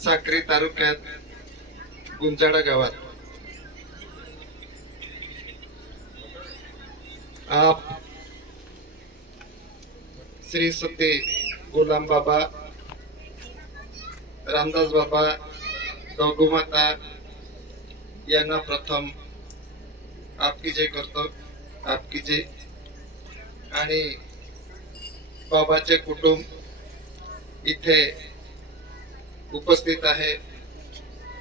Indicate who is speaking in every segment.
Speaker 1: साक्री तालुक्यात गुंजाडा गावात. आप श्री सते गुलाम बाबा रामदास बाबा गौगुमाता यांना प्रथम आपकी जय करतो आपकी जय. आणि बाबाचे कुटुंब इथे उपस्थित आहे.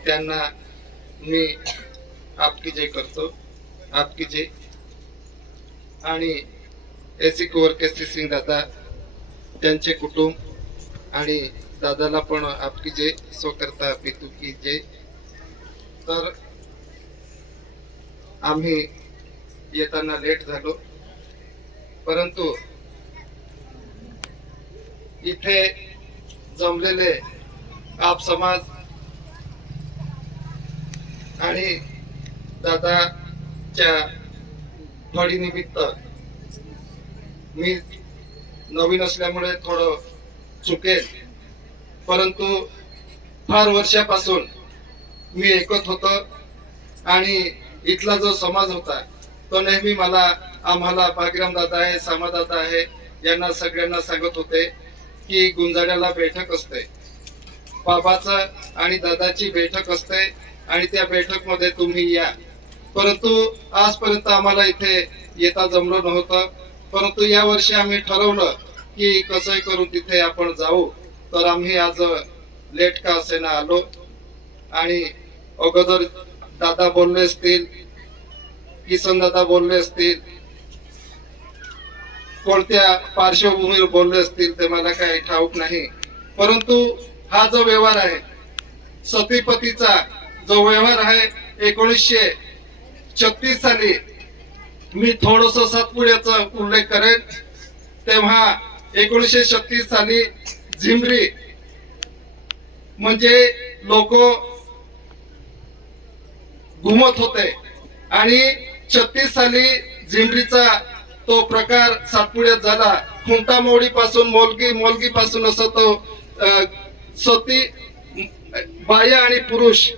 Speaker 1: त्यांना मी आपकी जय करतो. आपकी जय. आणि एसी कुवर केसी सिंग दादा त्यांचे कुटुंब आणि दादाला पण आपकी जय. सो करता पितू की जय. तर आम्ही येताना लेट झालो. परंतु इथे जमलेले आप समाज। आणि दादाच्या निमित्त मी नवीन असल्यामुळे थोडं चुकेल. परंतु फार वर्षापासून मी ऐकत होतो आणि इथला जो समाज होता तो नेहमी मला आम्हाला बागराम दादा आहे सामा दादा आहे यांना सगळ्यांना सांगत होते की गुंजाड्याला बैठक असते. बाबाचं आणि दादाची बैठक असते आणि त्या बैठकमध्ये तुम्ही या. परंतु आजपर्यंत आम्हाला इथे येता जमलं नव्हतं. परंतु या वर्षी आम्ही ठरवलं की कसं करून तिथे आपण जाऊ. तर आम्ही आज लेट का असेना आलो. आणि अगोदर दादा बोलले असतील किसन दादा बोलले असतील कोणत्या पार्श्वभूमीवर बोलले असतील ते मला काही ठाऊक नाही. परंतु हा जो व्यवहार आहे सतीपतीचा जो व्यवहार आहे एकोणीसशे छत्तीस साली मी थोडस सातपुड्याचा उल्लेख करेन. तेव्हा एकोणीसशे छत्तीस साली झिमरी म्हणजे लोक घुमत होते आणि छत्तीस साली झिमरीचा तो प्रकार सातपुड्यात झाला. खुंटामोडी पासून मोलगी मोलगी पासून असं तो सती बाया आणि पुरुष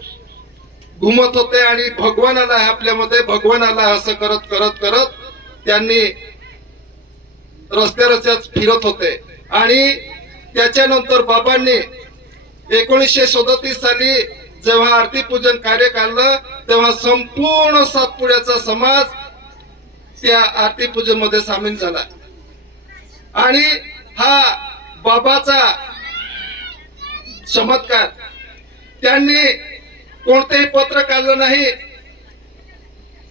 Speaker 1: घुमत होते आणि भगवान आला आपल्यामध्ये. भगवान आला असं करत करत करत त्यांनी रस्त्या रस्त्यात फिरत होते. आणि त्याच्यानंतर बाबांनी एकोणीसशे सदतीस साली जेव्हा आरती पूजन कार्य काढलं तेव्हा संपूर्ण सातपुड्याचा समाज त्या आरती पूजनमध्ये सामील झाला. आणि हा बाबाचा चमत्कार. त्यांनी कोणतेही पत्र काढलं नाही.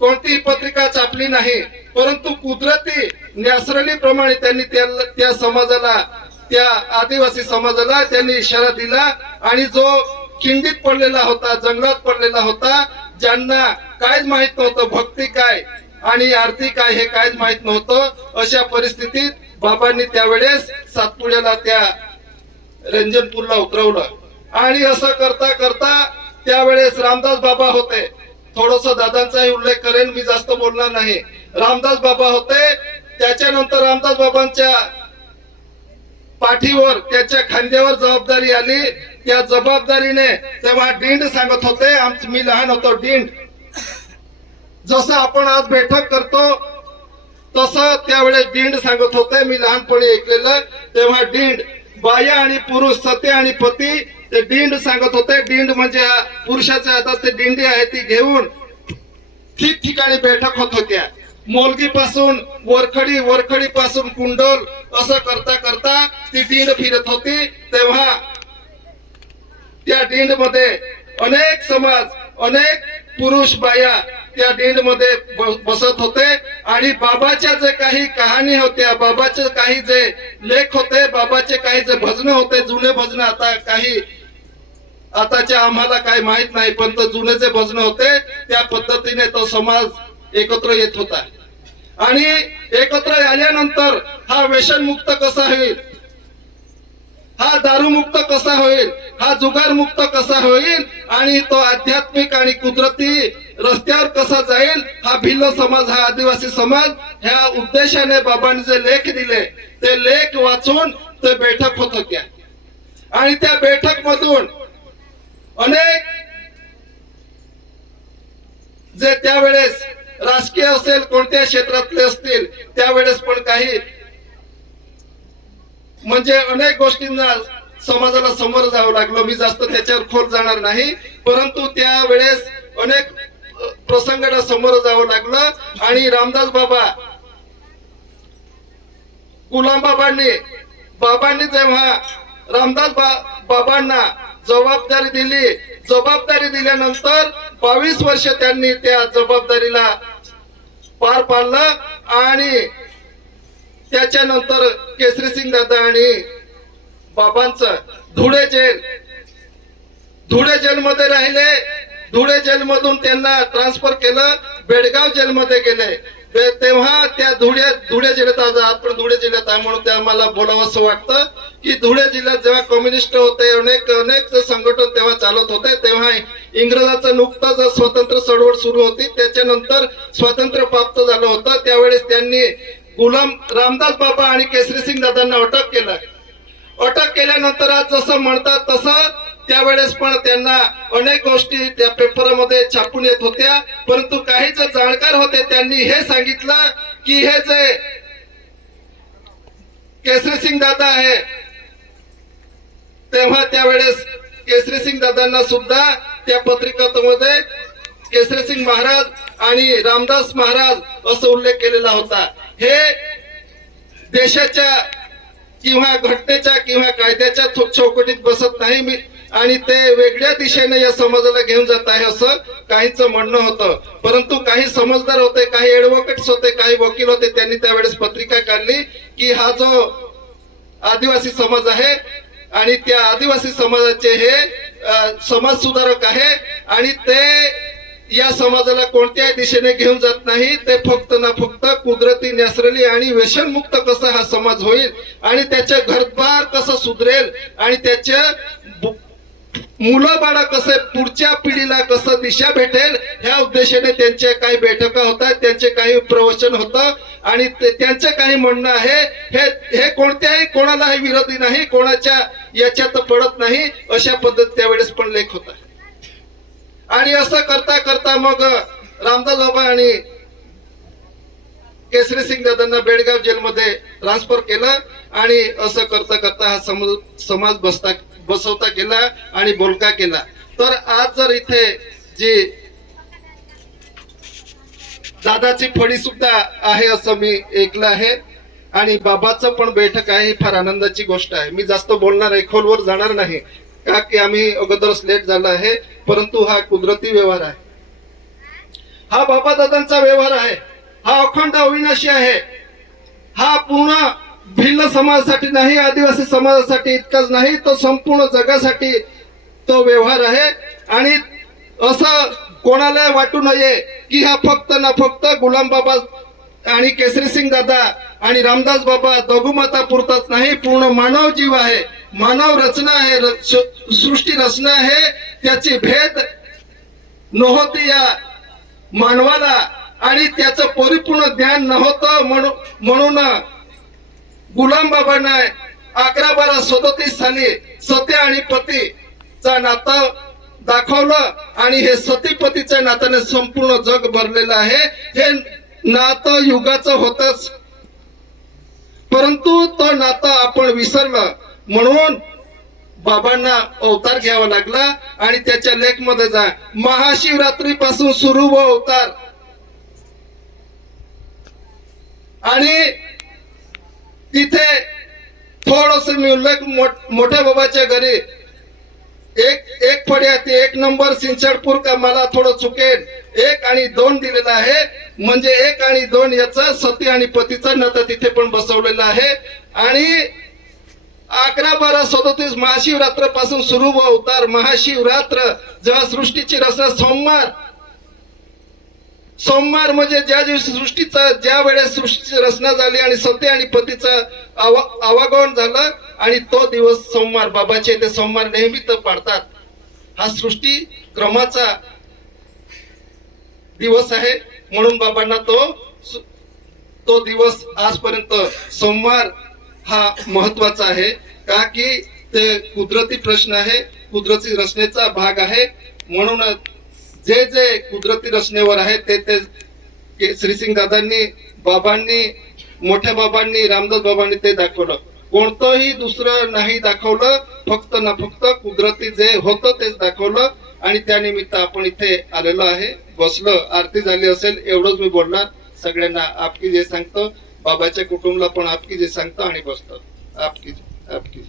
Speaker 1: कोणतीही पत्रिका छापली नाही. परंतु कुदरती न्यासरणीप्रमाणे त्यांनी त्या समाजाला त्या आदिवासी समाजाला त्यांनी इशारा दिला आणि जो खिंडीत पडलेला होता जंगलात पडलेला होता ज्यांना कायच माहीत नव्हतं भक्ती काय आणि आरती काय हे कायच माहीत नव्हतं अशा परिस्थितीत बाबांनी त्यावेळेस सातपुड्याला त्या रंजनपूरला उतरवलं. आणि असं करता करता त्यावेळेस रामदास बाबा होते. थोडस दादांचाही उल्लेख करेन मी जास्त बोलणार नाही. रामदास बाबा होते त्याच्यानंतर रामदास बाबांच्या पाठीवर त्याच्या खांद्यावर जबाबदारी आली. त्या जबाबदारीने तेव्हा डिंड सांगत होते आमच मी लहान होतो डिंड. जसं आपण आज बैठक करतो तसं त्यावेळेस डिंड सांगत होते. मी लहानपणी ऐकलेलं तेव्हा डिंड. बाया आणि पुरुष सत्य आणि पती ते डिंड सांगत होते. डिंड म्हणजे पुरुषाच्या हातात ते डिंडी आहे ती घेऊन ठिकठिकाणी बैठक होत होत्या. मोलगी पासून वरखडी वरखडी पासून कुंडल असं करता करता ती डिंड फिरत होती. तेव्हा त्या डिंडमध्ये अनेक समाज अनेक पुरुष बाया त्या डिंडमध्ये बसत होते आणि बाबाच्या जे काही कहाणी होत्या बाबाचे काही जे लेख होते बाबाचे काही जे भजन होते जुने भजन आता काही आताच्या आम्हाला काही माहीत नाही पण तो जुने जे भजन होते त्या पद्धतीने तो समाज एकत्र येत होता. आणि एकत्र आल्यानंतर हा व्यसनमुक्त कसा होईल? हा दारूमुक्त कसा होईल? हा जुगार मुक्त कसा होईल? आणि तो आध्यात्मिक आणि कुदरती रस्त्यावर कसा जाईल? हा भिल्ल समाज हा आदिवासी समाज ह्या उद्देशाने बाबांनी जे लेख दिले ते लेख वाचून ते बैठक होत होत्या. आणि त्या बैठक मधून अनेक जे त्यावेळेस राजकीय असेल कोणत्या क्षेत्रातले असतील त्यावेळेस पण काही म्हणजे अनेक गोष्टींना समाजाला समोर जावं लागलं. मी जास्त त्याच्यावर खोल जाणार नाही. परंतु त्यावेळेस अनेक प्रसंगाला समोर जावं लागलं. आणि रामदास बाबा गुलाम बाबांनी बाबांनी जेव्हा रामदास बा बाबांना जबाबदारी दिली जबाबदारी दिल्यानंतर बावीस वर्ष त्यांनी त्या जबाबदारीला पार पाडलं. आणि त्याच्यानंतर केसरी सिंग दादा आणि बाबांचं धुळे जेल. धुळे जेलमध्ये राहिले. धुळे जेलमधून त्यांना ट्रान्सफर केलं. बेडगाव जेलमध्ये गेले. तेव्हा त्या धुळे धुळे जिल्ह्यात आज आपण धुळे जिल्ह्यात आहे म्हणून त्या मला बोलावं असं वाटतं की धुळे जिल्ह्यात जेव्हा कम्युनिस्ट होते अनेक अनेक संघटन तेव्हा चालत होते तेव्हा इंग्रजाचं नुकताच स्वतंत्र चळवळ सुरू होती. त्याच्यानंतर स्वातंत्र्य प्राप्त झालं होतं. त्यावेळेस त्यांनी गुलाम रामदास बाबा आणि केसरी सिंग दादांना अटक केलं. अटक केल्यानंतर आज जसं म्हणतात तसं त्यावेळेस पण त्यांना अनेक गोष्टी त्या पेपरमध्ये छापून येत होत्या. परंतु काही जे जाणकार होते त्यांनी हे सांगितलं की हे जे केसरी सिंग दादा आहे तेव्हा त्यावेळेस केसरी सिंग दादांना सुद्धा त्या पत्रिकामध्ये केसरी सिंग महाराज आणि रामदास महाराज असं उल्लेख केलेला होता. हे देशाच्या किंवा घटनेच्या किंवा कायद्याच्या चौकटीत बसत नाही मी. आणि ते वेगळ्या दिशेने या समाजाला घेऊन जात आहे असं काहींचं म्हणणं होतं. परंतु काही समजदार होते काही ऍडव्होकेट्स होते काही वकील होते त्यांनी त्यावेळेस पत्रिका काढली की हा जो आदिवासी समाज आहे आणि त्या आदिवासी समाजाचे हे समाज सुधारक आहे आणि ते या समाजाला कोणत्याही दिशेने घेऊन जात नाही. ते फक्त ना फक्त कुदरती नॅसरली आणि व्यसनमुक्त कसा हा समाज होईल आणि त्याचे घरबार कसं सुधरेल आणि त्याच्या मुलं बाळा कसे पुढच्या पिढीला कसं दिशा भेटेल ह्या उद्देशाने त्यांच्या काही बैठका होतात त्यांचे काही प्रवचन होतं आणि त्यांचं काही म्हणणं आहे हे हे कोणत्याही कोणालाही विरोधी नाही कोणाच्या याच्यात पडत नाही अशा पद्धत त्यावेळेस पण लेख होता आणि असं करता करता मग रामदास बाबा आणि केसरी सिंग दादांना बेडगाव जेलमध्ये ट्रान्सफर केलं आणि असं करता करता हा समाज समाज बसता बसवता गेला आणि बोलका केला. तर आज जर इथे जी दादाची फळी सुद्धा आहे असं मी ऐकलं आहे आणि बाबाचं पण बैठक आहे ही फार आनंदाची गोष्ट आहे. मी जास्त बोलणार आहे खोलवर जाणार नाही. का की आम्ही अगोदरच लेट झाला आहे. परंतु हा कुदरती व्यवहार आहे. हा बाबा दादांचा व्यवहार आहे. हा अखंड अविनाशी आहे. हा पूर्ण भिल्ल समाजासाठी नाही आदिवासी समाजासाठी इतकाच नाही तो संपूर्ण जगासाठी तो व्यवहार आहे. आणि असं कोणाला वाटू नये की हा फक्त ना फक्त गुलाम बाबा आणि केसरी सिंग दादा आणि रामदास बाबा दोघुमाता पुरताच नाही पूर्ण मानव जीव आहे. मानव रचना आहे सृष्टी रचना आहे. त्याची भेद नव्हती या मानवाला आणि त्याचं परिपूर्ण ज्ञान नव्हतं म्हणून म्हणून गुलाम बाबांना अकरा बारा सदोतीस साली सत्य आणि पतीचा नातं दाखवलं आणि हे सतीपतीच्या नात्याने संपूर्ण जग भरलेलं आहे. हे नातं युगाचं होतच. परंतु तो नातं आपण विसरलं म्हणून बाबांना अवतार घ्यावा लागला आणि त्याच्या लेखमध्ये जा. महाशिवरात्री पासून सुरू व अवतार. आणि तिथे थोडस मी उल्लेख मोठ्या बाबाच्या घरी. एक एक फड्या ते एक नंबर सिंचडपूर का मला थोडं चुकेल. एक आणि दोन दिलेलं आहे. म्हणजे एक आणि दोन याचा सती आणि पतीचा नातं तिथे पण बसवलेलं आहे. आणि अकरा बारा सदोतीस महाशिवरात्रपासून सुरू होतात अवतार महाशिवरात्र जेव्हा सृष्टीची रचना सोमवार. सोमवार म्हणजे ज्या दिवशी सृष्टीचा ज्या वेळेस सृष्टीची रचना झाली आणि सत्य आणि पतीचं आवा आवागमन झालं आणि तो दिवस सोमवार बाबाचे ते सोमवार नेहमी तर पाडतात. हा सृष्टी क्रमाचा दिवस आहे. म्हणून बाबांना तो तो दिवस आजपर्यंत सोमवार हा महत्त्वाचा आहे. का की ते कुदरती प्रश्न आहे कुदरती रचनेचा भाग आहे. म्हणून जे जे कुदरती रचनेवर आहे ते ते श्रीसिंग दादांनी बाबांनी मोठ्या बाबांनी रामदास बाबांनी ते दाखवलं. कोणतंही दुसरं नाही दाखवलं फक्त ना फक्त कुदरती जे होतं तेच दाखवलं आणि त्यानिमित्त आपण इथे आलेलो आहे. बसलो आरती झाली असेल एवढंच मी बोलणार. सगळ्यांना आपकी जे सांगतो. बाबाच्या कुटुंबाला पण आपकी जे सांगतो आणि बसतो आपकी आपकी.